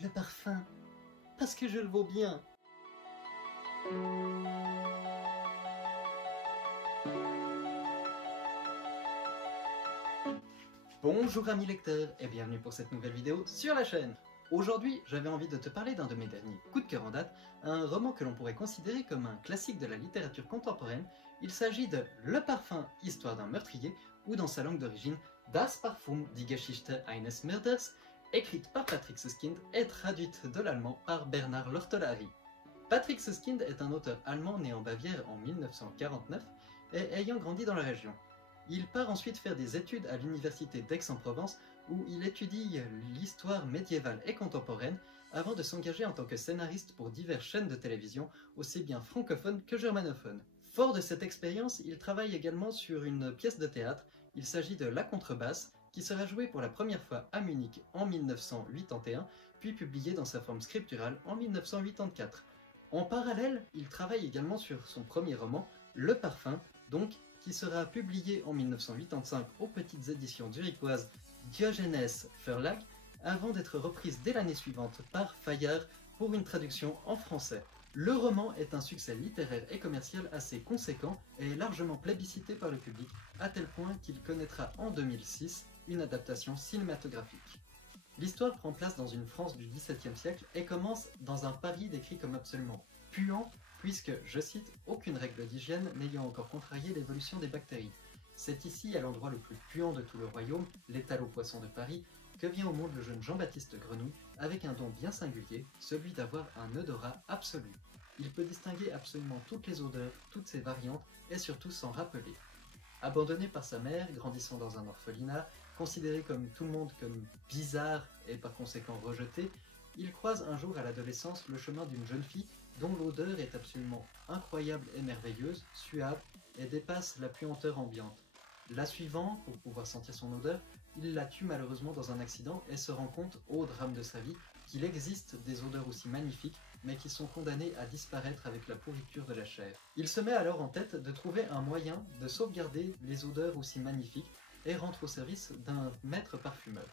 Le parfum, parce que je le vaux bien. Bonjour amis lecteurs et bienvenue pour cette nouvelle vidéo sur la chaîne. Aujourd'hui, j'avais envie de te parler d'un de mes derniers coups de cœur en date, un roman que l'on pourrait considérer comme un classique de la littérature contemporaine. Il s'agit de Le Parfum, histoire d'un meurtrier, ou dans sa langue d'origine, Das Parfum, die Geschichte eines Mörders, écrite par Patrick Süskind et traduite de l'allemand par Bernard Lortolari. Patrick Süskind est un auteur allemand né en Bavière en 1949 et ayant grandi dans la région. Il part ensuite faire des études à l'université d'Aix-en-Provence où il étudie l'histoire médiévale et contemporaine avant de s'engager en tant que scénariste pour diverses chaînes de télévision, aussi bien francophones que germanophones. Fort de cette expérience, il travaille également sur une pièce de théâtre. Il s'agit de La Contrebasse, qui sera jouée pour la première fois à Munich en 1981, puis publiée dans sa forme scripturale en 1984. En parallèle, il travaille également sur son premier roman, Le Parfum, donc, qui sera publié en 1985 aux petites éditions zurichoises Diogenes Verlag, avant d'être reprise dès l'année suivante par Fayard pour une traduction en français. Le roman est un succès littéraire et commercial assez conséquent et est largement plébiscité par le public, à tel point qu'il connaîtra en 2006 une adaptation cinématographique. L'histoire prend place dans une France du XVIIe siècle et commence dans un Paris décrit comme absolument puant, puisque, je cite, « aucune règle d'hygiène n'ayant encore contrarié l'évolution des bactéries ». C'est ici, à l'endroit le plus puant de tout le royaume, l'étal aux poissons de Paris, que vient au monde le jeune Jean-Baptiste Grenouille, avec un don bien singulier, celui d'avoir un odorat absolu. Il peut distinguer absolument toutes les odeurs, toutes ses variantes, et surtout s'en rappeler. Abandonné par sa mère, grandissant dans un orphelinat, considéré comme tout le monde comme bizarre et par conséquent rejeté, il croise un jour à l'adolescence le chemin d'une jeune fille dont l'odeur est absolument incroyable et merveilleuse, suave, et dépasse la puanteur ambiante. La suivant, pour pouvoir sentir son odeur, il la tue malheureusement dans un accident et se rend compte, au drame de sa vie, qu'il existe des odeurs aussi magnifiques, mais qui sont condamnées à disparaître avec la pourriture de la chair. Il se met alors en tête de trouver un moyen de sauvegarder les odeurs aussi magnifiques et rentre au service d'un maître parfumeur.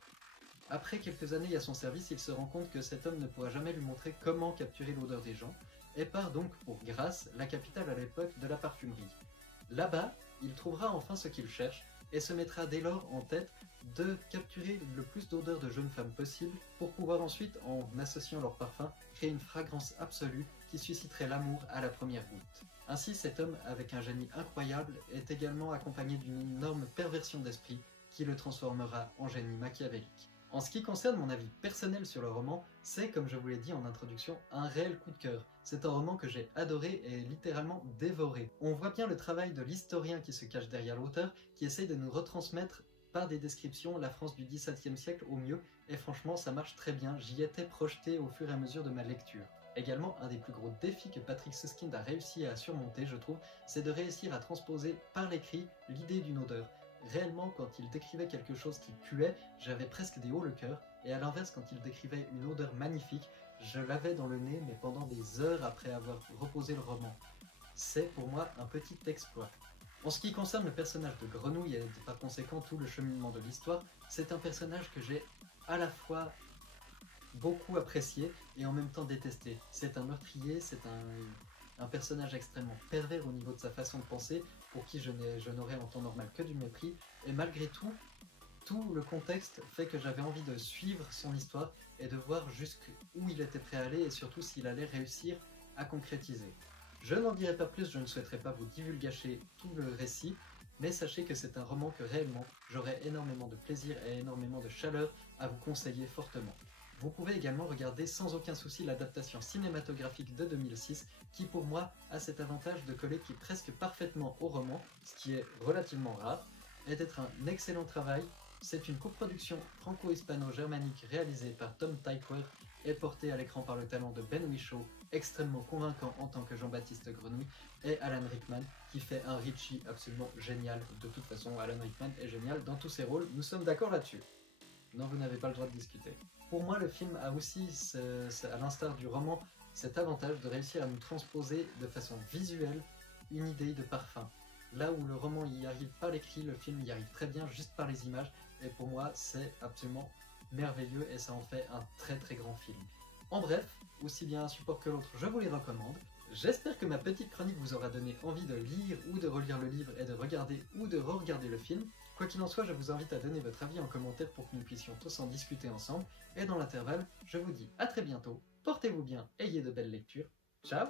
Après quelques années à son service, il se rend compte que cet homme ne pourra jamais lui montrer comment capturer l'odeur des gens, et part donc pour Grasse, la capitale à l'époque de la parfumerie. Là-bas, il trouvera enfin ce qu'il cherche, et se mettra dès lors en tête de capturer le plus d'odeurs de jeunes femmes possible, pour pouvoir ensuite, en associant leur parfum, créer une fragrance absolue qui susciterait l'amour à la première goutte. Ainsi, cet homme, avec un génie incroyable, est également accompagné d'une énorme perversion d'esprit qui le transformera en génie machiavélique. En ce qui concerne mon avis personnel sur le roman, c'est, comme je vous l'ai dit en introduction, un réel coup de cœur. C'est un roman que j'ai adoré et littéralement dévoré. On voit bien le travail de l'historien qui se cache derrière l'auteur, qui essaye de nous retransmettre par des descriptions la France du XVIIe siècle au mieux, et franchement ça marche très bien, j'y étais projeté au fur et à mesure de ma lecture. Également, un des plus gros défis que Patrick Süskind a réussi à surmonter, je trouve, c'est de réussir à transposer par l'écrit l'idée d'une odeur. Réellement, quand il décrivait quelque chose qui puait, j'avais presque des hauts le cœur, et à l'inverse, quand il décrivait une odeur magnifique, je l'avais dans le nez, mais pendant des heures après avoir reposé le roman. C'est pour moi un petit exploit. En ce qui concerne le personnage de Grenouille et par conséquent tout le cheminement de l'histoire, c'est un personnage que j'ai à la fois beaucoup apprécié et en même temps détesté. C'est un meurtrier, c'est un personnage extrêmement pervers au niveau de sa façon de penser, pour qui je n'aurais en temps normal que du mépris, et malgré tout, tout le contexte fait que j'avais envie de suivre son histoire et de voir jusqu'où il était prêt à aller et surtout s'il allait réussir à concrétiser. Je n'en dirai pas plus, je ne souhaiterais pas vous divulgacher tout le récit, mais sachez que c'est un roman que réellement j'aurai énormément de plaisir et énormément de chaleur à vous conseiller fortement. Vous pouvez également regarder sans aucun souci l'adaptation cinématographique de 2006 qui pour moi a cet avantage de coller presque parfaitement au roman, ce qui est relativement rare, et d'être un excellent travail. C'est une coproduction franco-hispano-germanique réalisée par Tom Tykwer et portée à l'écran par le talent de Ben Whishaw, extrêmement convaincant en tant que Jean-Baptiste Grenouille, et Alan Rickman qui fait un Richie absolument génial. De toute façon, Alan Rickman est génial dans tous ses rôles, nous sommes d'accord là-dessus. Non, vous n'avez pas le droit de discuter. Pour moi, le film a aussi, à l'instar du roman, cet avantage de réussir à nous transposer de façon visuelle une idée de parfum. Là où le roman y arrive par l'écrit, le film y arrive très bien juste par les images, et pour moi, c'est absolument merveilleux et ça en fait un très très grand film. En bref, aussi bien un support que l'autre, je vous les recommande. J'espère que ma petite chronique vous aura donné envie de lire ou de relire le livre et de regarder ou de re-regarder le film. Quoi qu'il en soit, je vous invite à donner votre avis en commentaire pour que nous puissions tous en discuter ensemble. Et dans l'intervalle, je vous dis à très bientôt, portez-vous bien, ayez de belles lectures. Ciao!